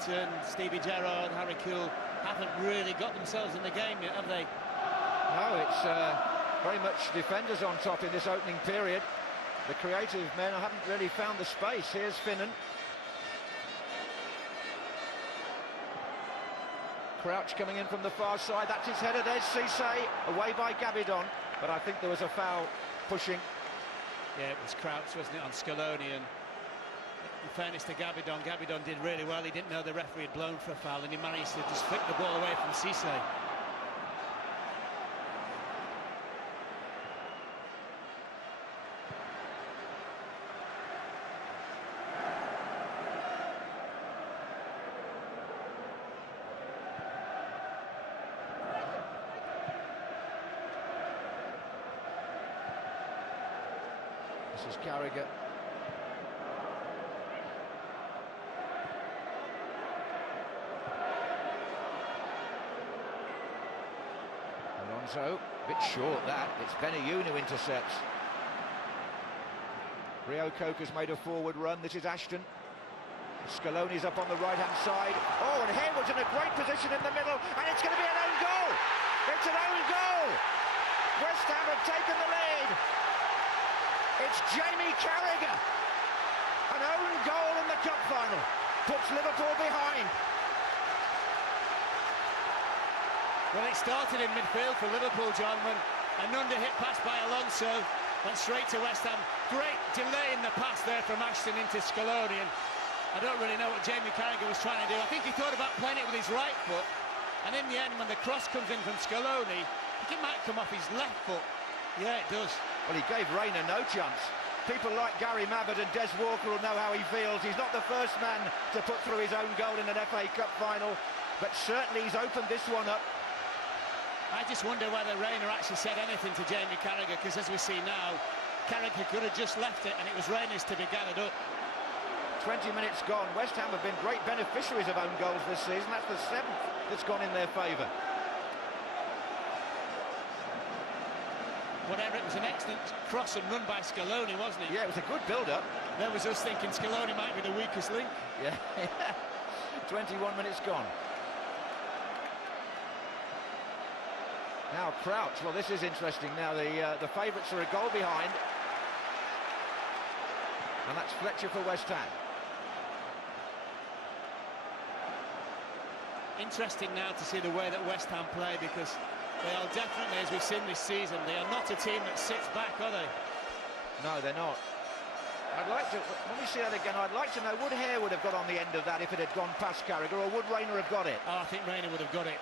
Etherington, Stevie Gerrard, Harry Kuehl haven't really got themselves in the game yet, have they? No, it's very much defenders on top in this opening period. The creative men haven't really found the space. Here's Finnan. Crouch coming in from the far side. That's his header. There's Cisse, away by Gabidon. But I think there was a foul pushing. Yeah, it was Crouch, wasn't it, on Scaloni, and in fairness to Gabidon, Gabidon did really well. He didn't know the referee had blown for a foul, and he managed to just flick the ball away from Cisse. This is Carragher. Alonso, a bit short that. It's Benayoun who intercepts. Rio Coker's made a forward run. This is Ashton. Scaloni's up on the right-hand side. Oh, and Hayward's in a great position in the middle, and it's going to be an own goal! It's an own goal! West Ham have taken the lead. It's Jamie Carragher. An own goal in the cup final. Puts Liverpool behind. Well, it started in midfield for Liverpool, John, when an under-hit pass by Alonso went straight to West Ham. Great delay in the pass there from Ashton into Scaloni, and I don't really know what Jamie Carragher was trying to do. I think he thought about playing it with his right foot, and in the end, when the cross comes in from Scaloni, I think it might come off his left foot. Yeah, it does. Well, he gave Reina no chance. People like Gary Mabbott and Des Walker will know how he feels. He's not the first man to put through his own goal in an FA Cup final, but certainly he's opened this one up. I just wonder whether Reina actually said anything to Jamie Carragher, because as we see now, Carragher could have just left it and it was Reina's to be gathered up. 20 minutes gone. West Ham have been great beneficiaries of own goals this season. That's the 7th that's gone in their favour. Whatever, it was an excellent cross and run by Scaloni, wasn't it? Yeah, it was a good build-up. There was us thinking Scaloni might be the weakest link. Yeah, 21 minutes gone. Now Crouch, well, this is interesting. Now the favourites are a goal behind. And that's Fletcher for West Ham. Interesting now to see the way that West Ham play, because they are definitely, as we've seen this season, they are not a team that sits back, are they? No, they're not. I'd like to, when we see that again, I'd like to know, would Hayward have got on the end of that if it had gone past Carragher, or would Reina have got it? Oh, I think Reina would have got it.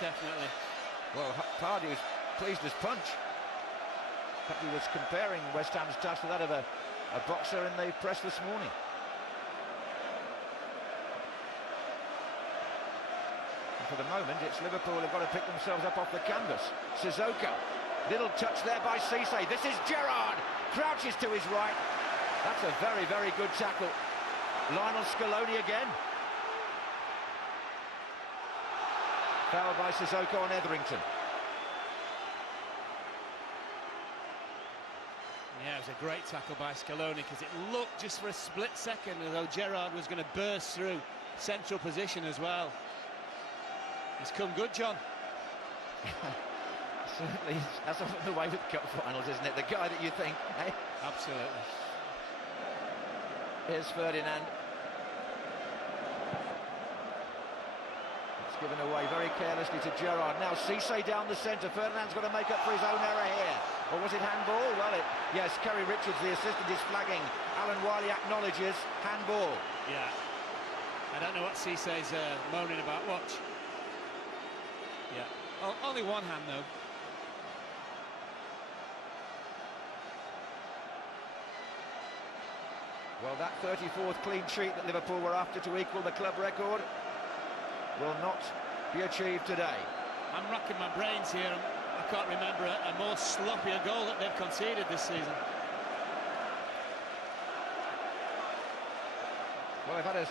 Definitely. Well, Pardew was pleased as punch. In fact, he was comparing West Ham's touch to that of a boxer in the press this morning. For the moment, it's Liverpool who've got to pick themselves up off the canvas. Sissoko, little touch there by Cisse. This is Gerrard, crouches to his right. That's a very, very good tackle. Lionel Scaloni again. Foul by Sissoko on Etherington. Yeah, it was a great tackle by Scaloni, because it looked just for a split second as though Gerrard was going to burst through central position as well. He's come good, John. Certainly, that's often the way with cup finals, isn't it? The guy that you think, hey? Absolutely. Here's Ferdinand. It's given away very carelessly to Gerrard. Now Cisse down the centre. Ferdinand's got to make up for his own error here. Or was it handball? Well, yes, Kerry Richards, the assistant, is flagging. Alan Wiley acknowledges handball. Yeah. I don't know what Cisse's moaning about. Watch. Yeah, only one hand though. Well, that 34th clean sheet that Liverpool were after to equal the club record will not be achieved today. I'm racking my brains here. I can't remember a more sloppier goal that they've conceded this season. Well, they've had a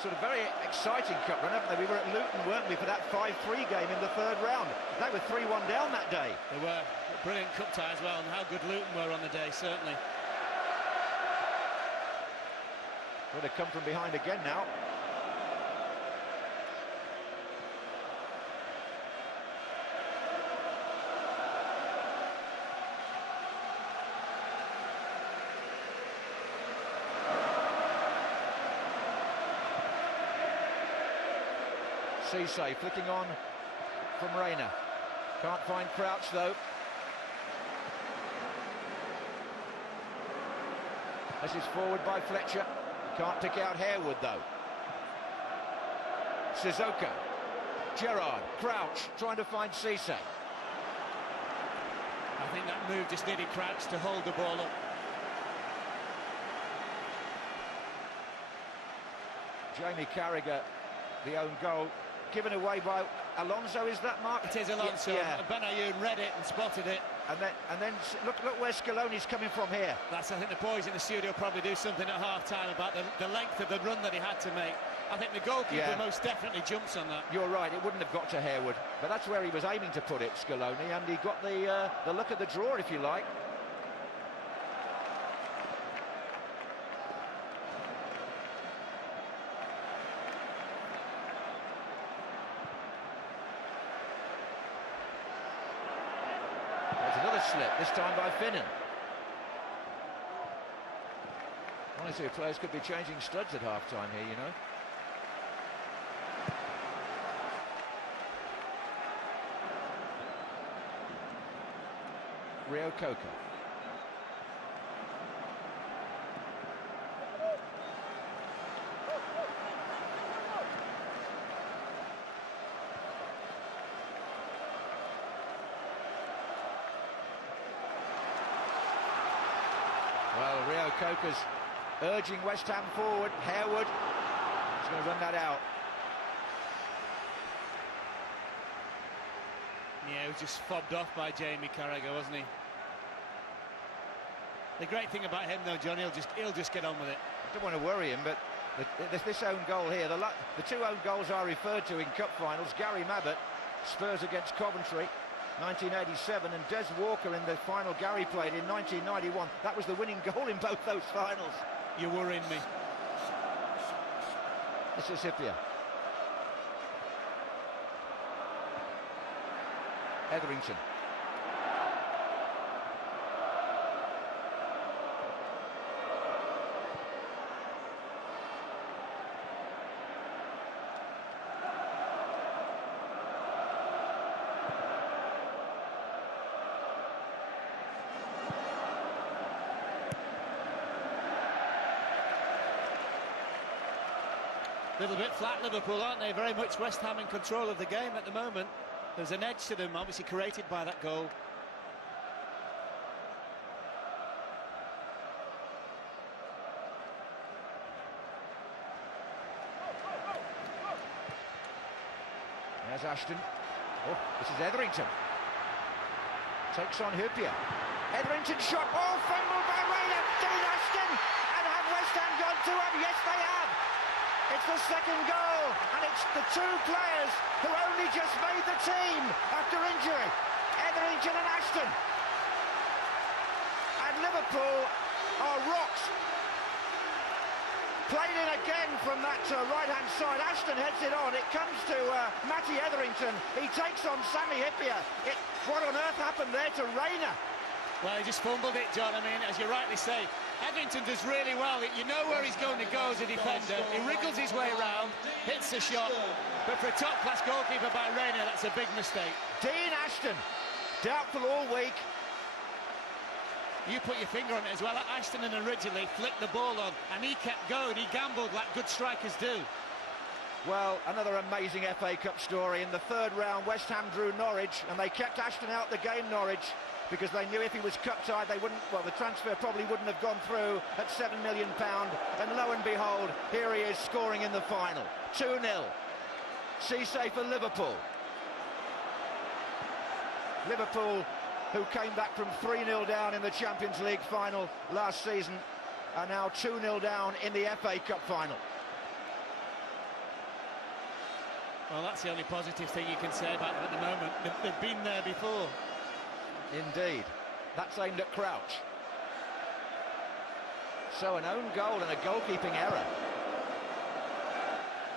sort of very exciting cup run, haven't they? We were at Luton, weren't we, for that 5-3 game in the 3rd round. They were 3-1 down that day. They were. Brilliant cup tie as well, and how good Luton were on the day, certainly. Would have come from behind again now. Cisse flicking on from Reina. Can't find Crouch though. This is forward by Fletcher. Can't pick out Harewood though. Sissoko. Gerrard. Crouch trying to find Cisse. I think that move just needed Crouch to hold the ball up. Jamie Carragher, the own goal, given away by Alonso. Is that, Mark? It is Alonso. Yeah. Benayoun read it and spotted it. And then look where Scaloni's coming from here. I think the boys in the studio probably do something at half-time about the length of the run that he had to make. I think the goalkeeper most definitely jumps on that. You're right, it wouldn't have got to Harewood, but that's where he was aiming to put it, Scaloni, and he got the look of the draw, if you like. There's another slip, this time by Finnan. One or two players could be changing studs at half-time here, you know. Rio Coco. Well, Rio Coca's urging West Ham forward. Harewood is going to run that out. Yeah, he was just fobbed off by Jamie Carragher, wasn't he? The great thing about him, though, John, he'll just get on with it. I don't want to worry him, but this own goal here, the two own goals I referred to in cup finals, Gary Mabbutt, Spurs against Coventry, 1987, and Des Walker in the final Gary played in 1991. That was the winning goal in both those finals. You're worrying me. This is Hippier. Etherington. A little bit flat, Liverpool, aren't they? Very much West Ham in control of the game at the moment. There's an edge to them, obviously created by that goal. There's Ashton. Oh, this is Etherington. Takes on Hippier. Etherington shot. Oh, fumble by Rayner. Dean Ashton. And have West Ham gone to him? Yes, they have. It's the second goal, and it's the two players who only just made the team after injury, Etherington and Ashton. And Liverpool are rocked. Played in again from that right-hand side. Ashton heads it on. It comes to Matty Etherington. He takes on Sammy Hippier. What on earth happened there to Rayner? Well, he just fumbled it, John. I mean, as you rightly say, Etherington does really well. You know where he's going to go as a defender. He wriggles his way around, hits the shot. But for a top-class goalkeeper by Rayner, that's a big mistake. Dean Ashton, doubtful all week. You put your finger on it as well. Ashton originally flicked the ball on, and he kept going. He gambled like good strikers do. Well, another amazing FA Cup story. In the third round, West Ham drew Norwich, and they kept Ashton out the game, Norwich, because they knew if he was cup-tied, they wouldn't, well, the transfer probably wouldn't have gone through at £7 million. And lo and behold, here he is scoring in the final. 2-0. Cisse for Liverpool. Liverpool, who came back from 3-0 down in the Champions League final last season, are now 2-0 down in the FA Cup final. Well, that's the only positive thing you can say about them at the moment. They've been there before. Indeed. That's aimed at Crouch. So an own goal and a goalkeeping error.